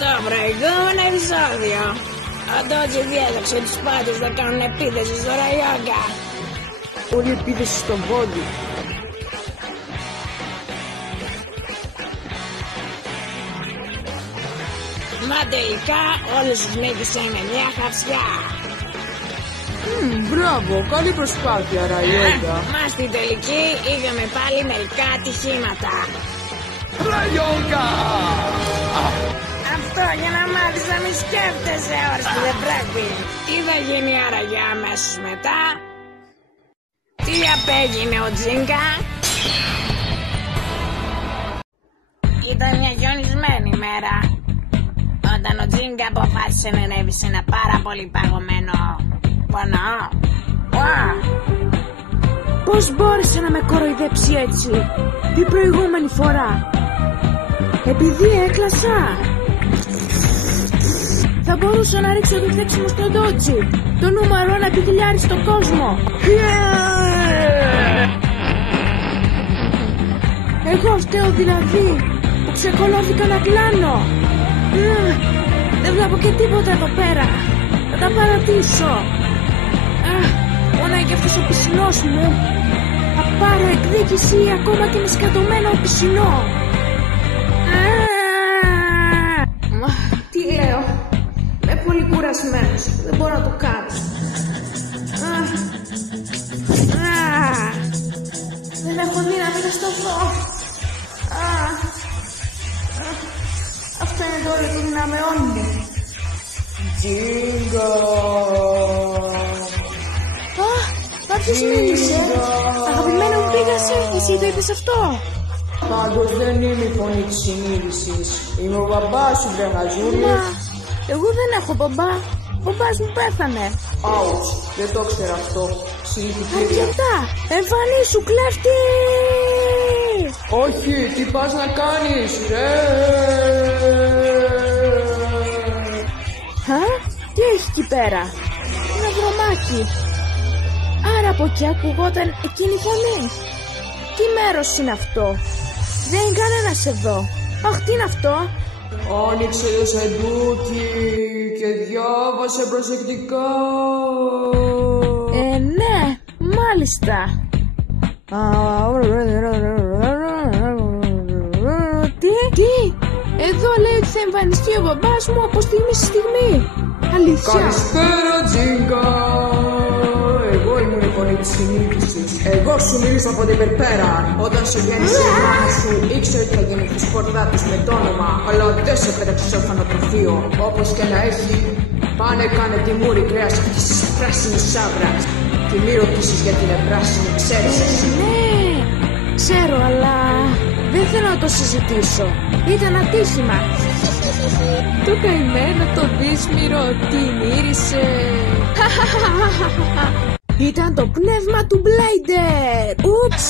Στο προηγούμενο επεισόδιο, ο Ντότζι διέδοξε τους πάντες να κάνουν επίθεση στο Ραϊόγκα. Όλη επίθεση στον πόντι. Μα τελικά όλες τις νίκησε με μια χαυσιά. Μπράβο, καλή προσπάθεια Ραϊόγκα. Μα στην τελική είχαμε πάλι μερικά ατυχήματα. Ραϊόγκα! Αυτό για να μάθεις να μην σκέφτεσαι ώρες που δεν πρέπει. Τι θα γίνει άραγε αμέσως μετά? Τι απέγινε ο Τζίνκα? Ήταν μια χιονισμένη μέρα όταν ο Τζίνκα αποφάσισε να ανέβει σε ένα πάρα πολύ παγωμένο πονό. Πώς μπόρεσε να με κοροϊδέψει έτσι την προηγούμενη φορά? Επειδή έκλασα. Θα μπορούσα να ρίξω το τρέξιμο στον Ντότζι, το νούμερο 1 πηδηλιάρι στον κόσμο. Εγώ φταίω δηλαδή που ξεκολώθηκα να κλάνω. Δεν βλέπω και τίποτα εδώ πέρα. Θα τα παρατήσω. Πονάει και αυτός ο πισινός μου. Θα πάρω εκδίκηση ακόμα και με σκατωμένο πισινό. Τι λέω? Είμαι πολύ κουρασμένος. Δεν μπορώ να το κάνω. Δεν έχω δύναμη να σταθώ. Αυτό είναι το όριο των δυνάμεών μου. Τζίνκα! Κάποιος μίλησε. Αγαπημένο μου Πίγασε, εσύ το είπες αυτό? Πάντως δεν είμαι η φωνή της συνείδησης. Είμαι ο μπαμπάς σου, βρε χαζούλη. Μα, εγώ δεν έχω μπαμπά. Ο μπαμπάς μου πέθανε. Άουτς, δεν το ήξερα αυτό. Συλληπιτήρια. Αρκετά, εμφανίσου κλέφτη! Όχι, τι πας να κάνεις, ρε! Τι έχει εκεί πέρα? Ένα δρομάκι. Άρα από εκεί ακουγόταν εκείνη η φωνή. Τι μέρος είναι αυτό? Δεν είναι κανένας εδώ. Αχ, τι είναι αυτό? Άνοιξε το σεντούκι και διάβασε προσεκτικά. Ναι, μάλιστα. Τι? Εδώ λέει ότι θα εμφανιστεί ο μπαμπάς μου από στιγμή στη στιγμή. Αλήθεια? Καλησπέρα, Τζίνκα. Εγώ ήμουν η φωνή της συνείδησης. Εγώ σου μίλησα από την υπερπέρα. Όταν σου γέννησε η μάνα σου, ήξερε ότι θα γεννηθείς πορτάτης με το όνομα, αλλά δεν σε πέταξε στο ορφανοτροφείο. Όπως και να έχει, πάνε κάνε τη μούρη κρέας αυτής της πράσινης σάβρας. Και μη ρωτήσεις γιατί είναι πράσινη, ξέρεις εσύ. Ναι, ξέρω, αλλά δεν θέλω να το συζητήσω. Ήταν ατύχημα. Το καημένο το δύσμυρο τι μύρισε. Ήταν το πνεύμα του Μπλέιντερ. Ούψ.